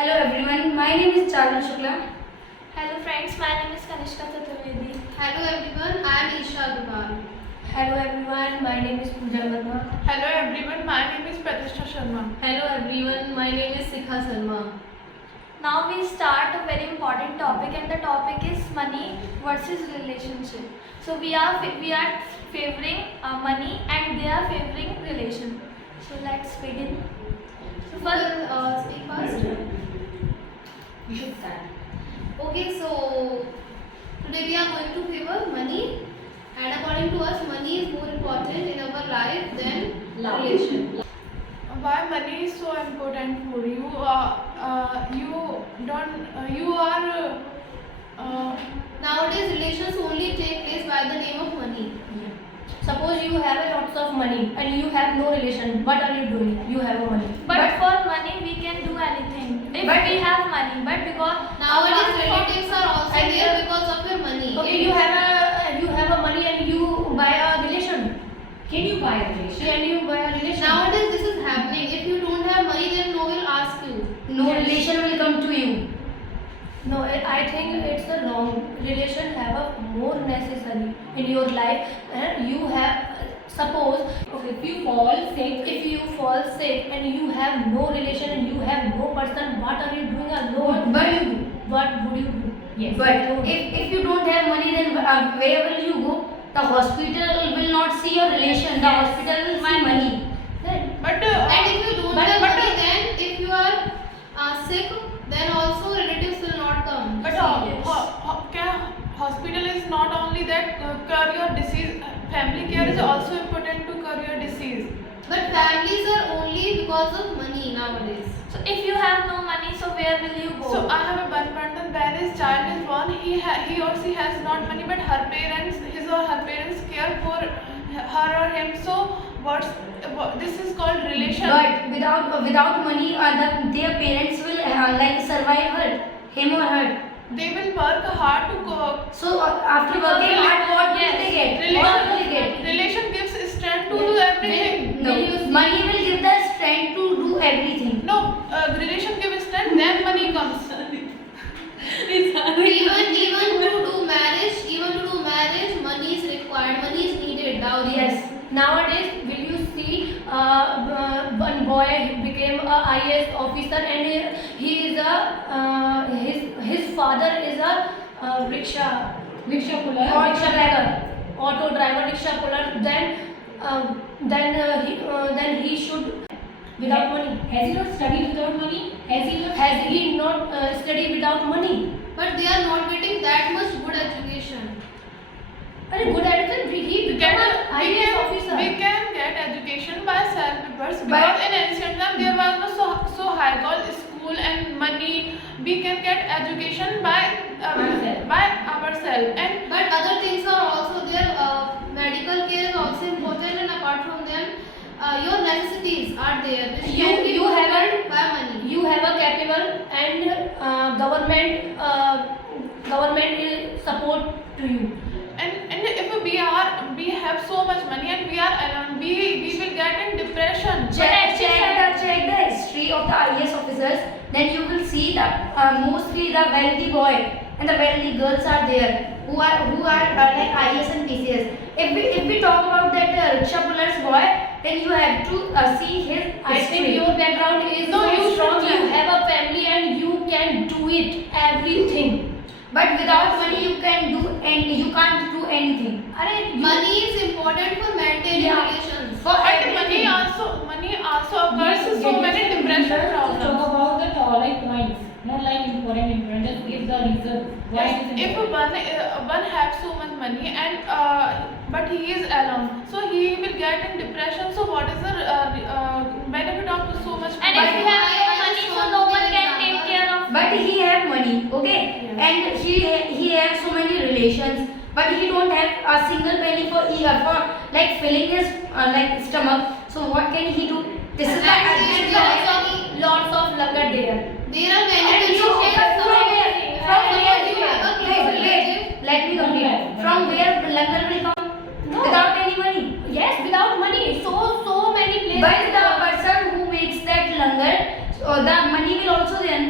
Hello everyone, my name is Charul Shukla. Hello friends, my name is Kanishka Chaturvedi. Hello everyone, I am Isha Agarwal. Hello everyone, my name is Pooja Verma. Hello everyone, my name is Pratishtha Sharma. Hello everyone, my name is Sikha Sharma. Now we start a very important topic, and the topic is money versus relationship. So we are favoring money and they are favoring relation. So let's begin. So first, Speak first. You should start. Okay, so today we are going to favor money, and according to us, money is more important in our life than relation. Why money is so important for you? You are Nowadays, relations only take place by the name of money. Suppose you have a lots of money and you have no relation. What are you doing? You have a money. but for money we can do anything if But- we have money. But because Nowadays, relatives are also And, there because of your money. Okay, you have a money and you buy a relation. Can you buy a relation? Can you buy a relation? Nowadays, this is happening. If you don't have money, then no one will ask you. No relation will come to you. No, I think it's a wrong. Relation have a more necessary in your life. You have suppose okay, If you fall sick, if you fall sick and you have no relation and you have no person, what are you doing alone? What would you do? Yes. But if you don't have money, then where will you go? The hospital will not see your relation. The hospital will see money. Then but And if you don't But- have but- money, then if you are sick, then also relatives will not come. but hospital is not only that cure your disease. Family care is also important to cure your disease. But families are only because of money nowadays. so if you have no money, so where will you go? So I have a one person when his child is born, he or she has not money, but his or her parents care for her or him. So this is called relation. but without money, their parents will like survive him or her. They will work hard to go. So after working hard, what will they get? What will they get? Relation gives strength to do everything. No, money will give the strength to do everything. No, relation gives strength, then money comes. Even to do marriage, money is required. Money is needed. Dowry. Yes. Nowadays, will you see one boy became a IAS officer and he is his father is a rickshaw puller. auto driver, rickshaw puller. Then he should without money. Has he not studied without money? Has he not studied without money? But they are not getting that much good education. But good education, he became an IAS officer. We can get education by self-papers But- because in ancient time there was no so high called school and money. We can get education by ourselves. And But other things are also there. Medical care is also important, and apart from them, your necessities are there. Which You- can be you have a- fulfilled by money. You have a capable and government will support to you. and if we have so much money and we are alone, we will get in depression. Check the history of the IAS officers, then you will see that mostly the wealthy boy and the wealthy girls are there who are like IAS and PCS. If we talk about that rickshaw puller's boy, then you have to see his. I think History. your background is No, so you strong. should You check. have a family and you can do it everything. But without money, you can't do anything. Money is important for maintaining Yeah. relations. For But everything. money also occurs so many depression Talk problems. about the like points, not like important. Just give the reason why it is If important. one has so much money and but he is alone, so he will get in depression. So what is the benefit of so much And money? if you have no I money, just so want no to one give can take example. care of. But he have money, okay, Yes. and he have so many relations, but he don't have a single penny for like filling his like stomach. So what can he do? This is the And this is there the- also- lots of luck are there. There are many And you conditions. from where? From where? You have a close Wait, relative. let me complete. From where langar will come? No. Without any money. Yes, without money. So many places. But the person who makes that langar, so the money will also then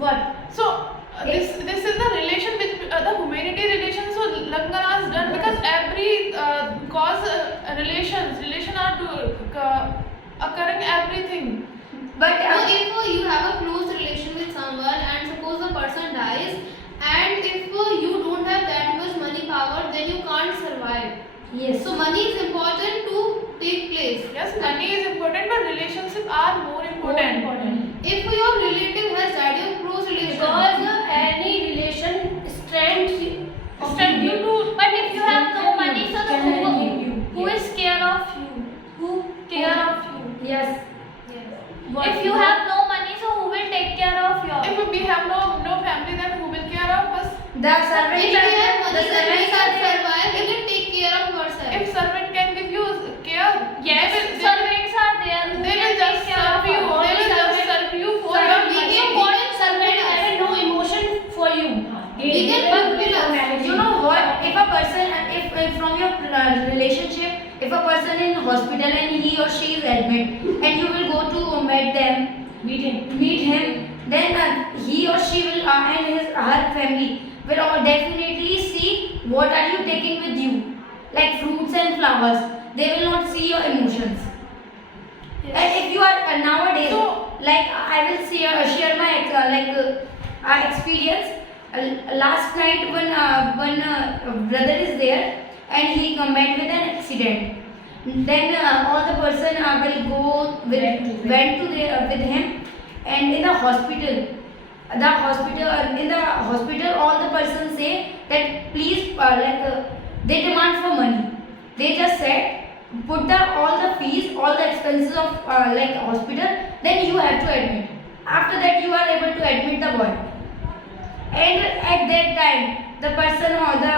What? So this is the relation with the humanity relation. So Langar has done because every cause relation are occurring everything. But So if you have a close relation with someone and suppose the person dies, and if you don't have that much money power, then you can't survive. yes. So money is important to take place. Yes, money is important, but relationships are more important. If your relative has died, your close relation. Because any relation strengthens Strength you to But if you have no money, so the you. who is care of you? Who care of you? Yes. If you have no money, so who will take care of your? if we have no family, then who will care of us? The servants If you are have the money, then we servants are can there. survive. You can take care of yourself. If servant can give you care, Yes, servants are there. Who they can will take just care serve of you. us? They will just serve you for your Servant, money. we can servant has no emotion for you. We can fulfill us. You know what? If a person, if from your relationship, if a person in hospital and he or she is admit, and you will go to meet them, meet him, then he or she will and her family will all definitely see what are you taking with you, like fruits and flowers. They will not see your emotions. And if you are nowadays, So- like I will share my experience. Last night, one brother is there, and he met with an accident. Then all the person will go went to with him, and in the hospital, all the persons say that please they demand for money. They just said put all the fees, all the expenses of hospital, then you have to admit. After that you are able to admit the boy. And at that time, the person or the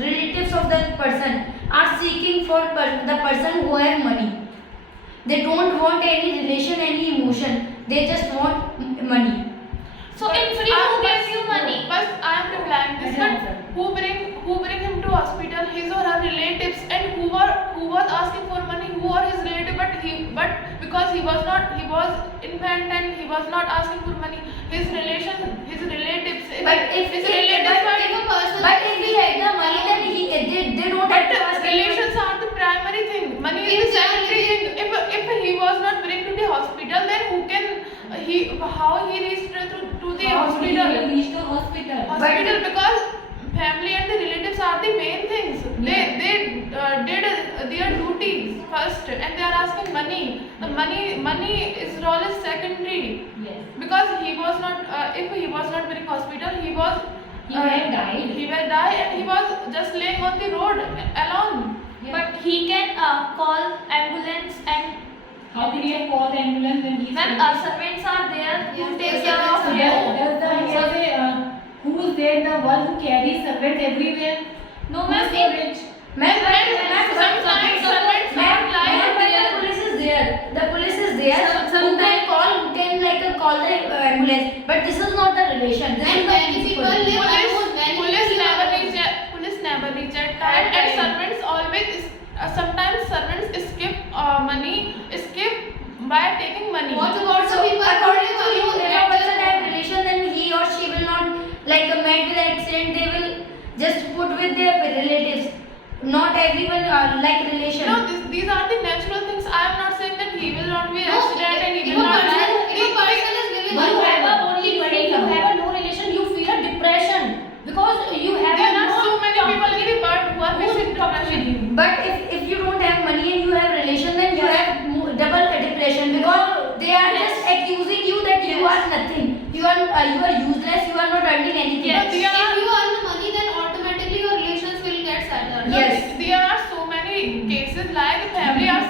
relatives of the person are seeking for the person who have money. They don't want any relation, any emotion. They just want money. So in free, who gives you money? But I am replying this. But who bring him to hospital? His or her relatives, and who was asking for money? Who are his relative? But because he was infant and he was not asking for money. His relatives. But if his he- relatives but are- If a person But if he had the money, then they don't have to ask But relations are the primary thing. Money is the secondary thing. If he was not willing to the hospital, then how he reached to the hospital? Reach the hospital. Hospital, because family and the relatives are the main things. They did their duties first, and they are asking money. The money is role is secondary, Yes. because he was not. If he was not winning hospital, he was. He would have died. He will die, and he was just laying on the road alone. But he can call ambulance and How can he call the ambulance when he's ma'am, servants are there to Yes, take yes, care servants of are you. Does who is there, the one who carries servants everywhere? No Who is ma'am, the in rich? Sometimes servants don't lie. the police is there. The police is there. Who can call the ambulance? But this is not the relation. This And is the many people principle. live alone. Many Police people never live reach alone. police never reach at time, and servants always sometimes servants skip money, skip by taking money. What about the So people who according live to you, alone? if a person have relation, then he or she will not met with accident. They will just put with their relatives. Not everyone like relation. No, these are the natural things. I am not saying that he will not be an No, accident and he if will a not person die. is living You alone. have a only money, you have a no relation, you feel a depression because you have There a are no so many people in the world who are who facing talk with depression. you. But if you don't have money and you have relation, then you have double depression, because they are just accusing you that you are nothing. You are useless. You are not earning anything. But If you earn the money, then automatically your relations will get settled. No, Yes. there are so many cases like family are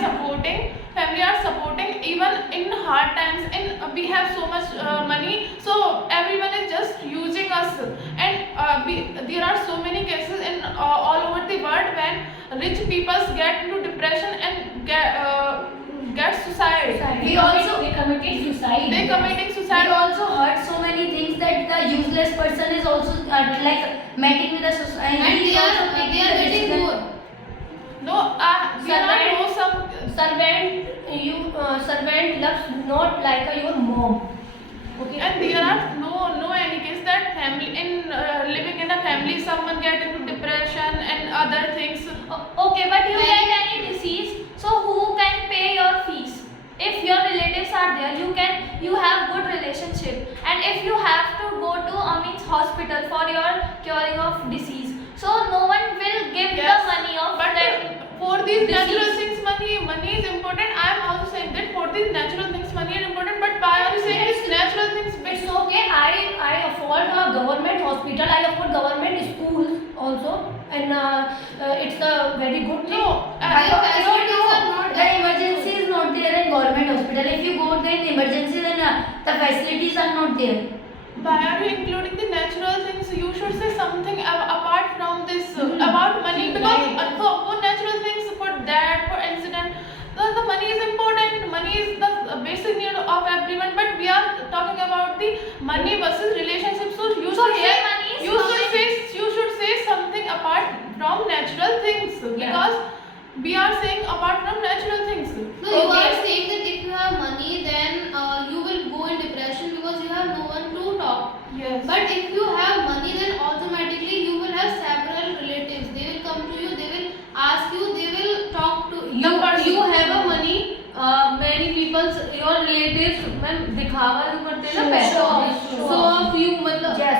supporting even in hard times, and we have so much money, so everyone is just using us, and there are so many cases in all over the world when rich people get into depression and get suicide. We also- they committed suicide. They committing We suicide. also heard so many things that the useless person is also meeting with the society. And He they is also are taking the getting decision. more. No, there are no some. Servant loves not like your mom. Okay. And there are no and if you have to go to means hospital for your curing of disease, so no one will give the Yes, money of but that. for these disease. natural things, money is important. I am also saying that for these natural things, money is important. But why are you saying it's natural things? It's okay. I afford a government hospital. I afford government schools also, and it's a very good thing. No, I the don't facilities know. are not The emergency is not there in government hospital. If you go there in emergency, then the facilities are not there. why are you including the natural things? You should say something apart from this about money, because Right. for natural things, for that, for incident, the money is important. Money is the basic need of everyone. But we are talking about the money versus relationship. So you So should here say, money is you should say something apart from natural things, because we are saying apart from natural things. No, you are saying that if you have money, then you will go in depression because you have no one to talk. Yes. But if you have money, then automatically you will have several relatives. They will come to you, they will ask you, they will talk to you. You have a money. Many people, your relatives, ma'am दिखावा जो करते हैं ना पैसा. So if you मतलब Yes.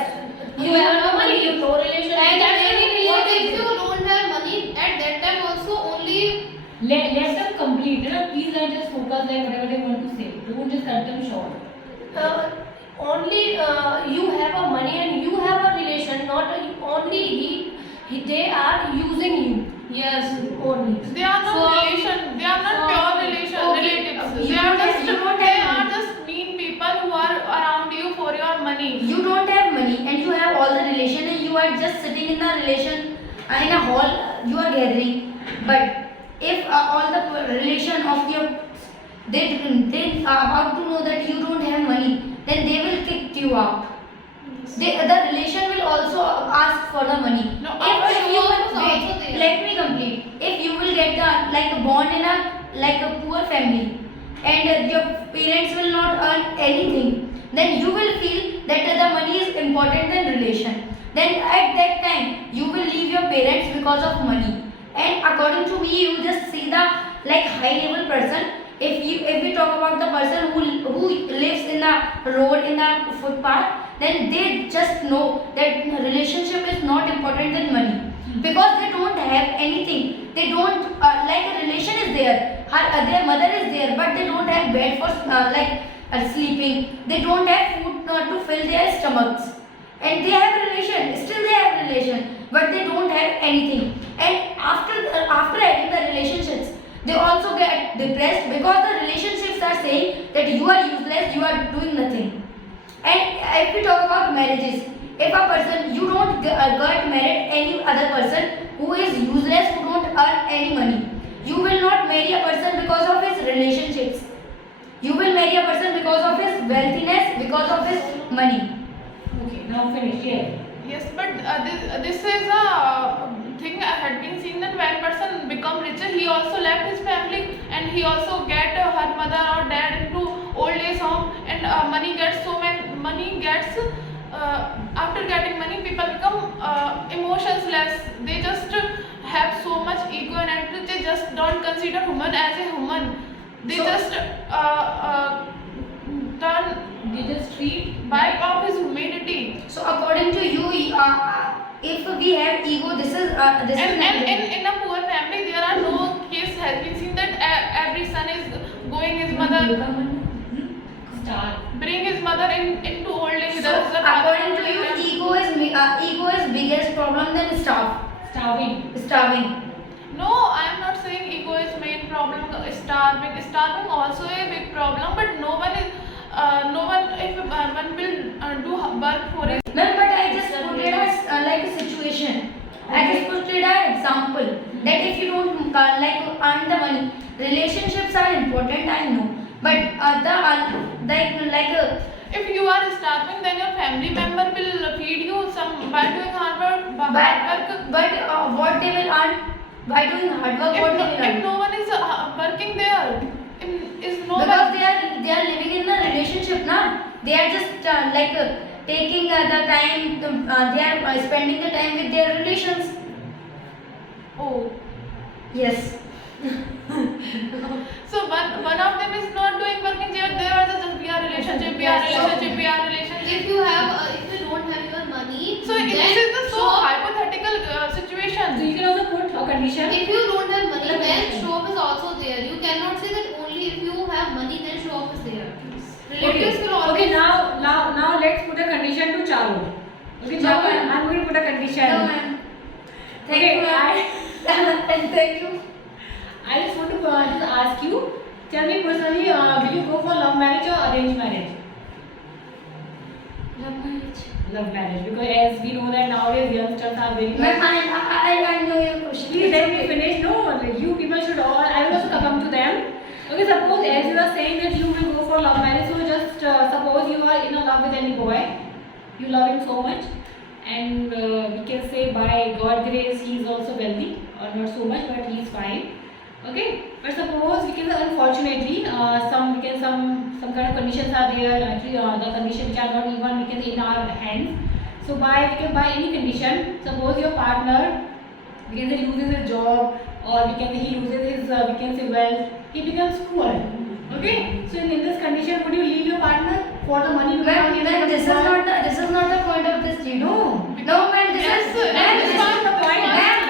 you have a money, you no relation. And That's then any what if relationship. you don't have money? At that time also only Let them complete. You know, please don't just focus like whatever they want to say. Don't just cut them short. Only you have a money and you have a relation. Not only they are using you. Yes, only. They are not So- relation. They are not pure relation okay, relatives. you They are don't have- just you don't they have are money. just mean people who are around you for your money. You don't have money and you have all the relation and you are just sitting in the relation in a hall. You are gathering, but if all the relation of your they are about to know that you don't have money, then they will kick you out. The relation will also ask for the money. No, If you was also wait, there. let me complete. If you will get like born in a poor family and your parents will not earn anything, then you will feel that the money is important than relation. Then at that time you will leave your parents because of money. And according to me, you just see the like high level person. If we talk about the person who lives in the road, in the footpath, then they just know that relationship is not important than money, because they don't have anything. They don't like a relation is there, their mother is there, but they don't have bed for sleeping. They don't have food to fill their stomachs, and they have relation, still they have relation, but they don't have anything. And after having the relationships, they also get depressed because the relationships are saying that you are useless, you are doing nothing. And if we talk about marriages, if a person, you don't get married any other person who is useless, who don't earn any money. You will not marry a person because of his relationships. You will marry a person because of his wealthiness, because of his money. Okay, now finish. Yeah. Yes, but this is a thing I had been seen, that when person become richer, he also left his family and he also get her mother or dad into old age home, and money gets after getting money, people become emotionless. They just have so much ego and attitude. They just don't consider human as a human. They So- just turn They just treat. wipe off his humanity. So according to you, if we have ego, this is And negative. in a poor family, there are no case has been seen that every son is going his mother, Star. bring his mother into old age. So There is a father according to you, ego is biggest problem than Starving. starving. No, I am not saying ego is main problem. Starving also a big problem, but no one if one will do work for it. Ma'am, but I just put it as like a situation. I just put it as example that if you don't earn the money, relationships are important. I know, but If you are starving, then your family member will feed you some by doing hard work. what they will earn by doing hard work, what they will If earn? no one is working there, is no Because one. they are living in a relationship, na. They are just taking the time. They are spending the time with their relations. Oh. Yes. So one of them is not doing working. They are just we are relationship. if you don't have your money, So then this is the so show up. hypothetical So situation. you can also put a condition. If you don't have money, Another then condition. show up is also there. You cannot say that only if you have money, then show up is there. Okay. Relatives will always. Okay. Now let's put a condition to Charu. Okay, No, Charu, ma'am. I'm going to put a condition. No, ma'am. Thank Okay, you, ma'am. And thank you. I just want to just ask you. Tell me personally, will you go for love marriage or arranged marriage? Love marriage. Love marriage, because as we know that nowadays youngsters are very. Ma'am, I know your question. Please let me finish. No, like, you people should all. I will also come to them. Okay, suppose as you are saying that you will go for love marriage, so just suppose you are in a love with any boy, you love him so much, and we can say by God grace he is also wealthy, or not so much, but he is fine. Okay, but suppose we can say unfortunately some kind of conditions are there. Actually, the conditions which are not even we can say in our hands. So we can buy any condition. Suppose your partner, we can say loses his job, or we can say he loses his we can say wealth, he becomes poor. Okay, so in this condition, would you leave your partner for the money? Ma'am, this is not the point of this GD. No, ma'am, this Yes, is. and Ma'am, this this is is the point. Ma'am,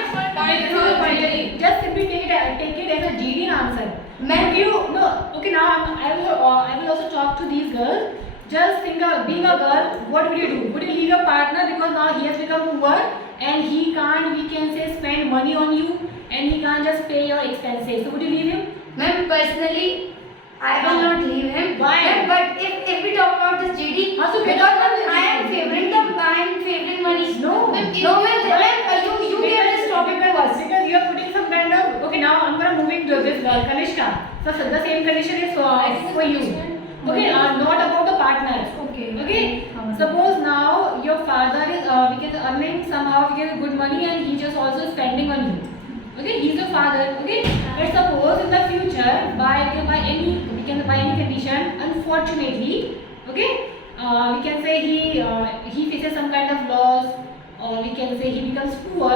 It's not a point. Just simply take it as a GD answer. Ma'am. Would you no? Okay, now I will also talk to these girls. Just think of being a girl. What would you do? Would you leave your partner because now he has become poor and he can't, we can say, spend money on you, and he can't just pay your expenses? So would you leave him? Ma'am, personally, I will not leave him. Why? Ma'am, but if we talk about this GD, Also, because ma'am, I am favoring money. No. Ma'am, you gave this topic to us. Because you are putting some kind of okay. Now I'm gonna moving to this girl, Kanishka. So the same condition is for you. Okay, not about the partner. Okay. Okay. Suppose now your father is we can earning somehow we get good money and he just also spending on you. Okay, he's your father. Okay, but suppose in the future by any condition, unfortunately, okay, we can say he faces some kind of loss, or we can say he becomes poor.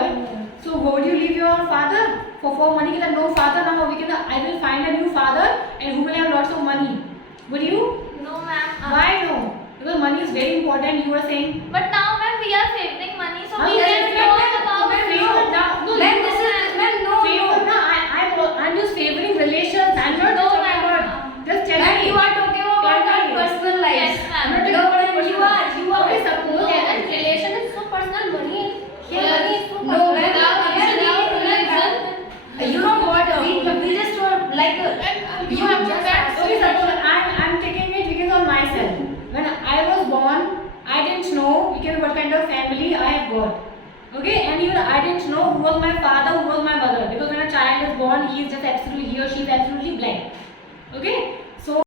So would you leave your father for money? Because no father now, I will find a new father and who will have lots of money. Would you? No, ma'am. Why no? Because money is very important. You were saying. But now, ma'am, we are favoring money, so Huh? we Yes, can yes, talk yes, about ma'am, favor. no, Ma'am, this is ma'am, no. Favor, no, I'm just favoring relations. I'm not No, talking ma'am. about. Just tell Ma'am, me. you are talking about our Tell me. personal lives. Yes, ma'am. I'm not No, talking ma'am, about you are. Okay, suppose. No, and relation is so personal. Money, here Yes. money is so No, personal. ma'am, you know what? We just were like. And You you have just that. asked. Okay, suppose I'm taking it because on myself. When I was born, I didn't know because what kind of family I have got. Okay, and even I didn't know who was my father, who was my mother. Because when a child is born, he is just absolutely, he or she is absolutely blank. Okay,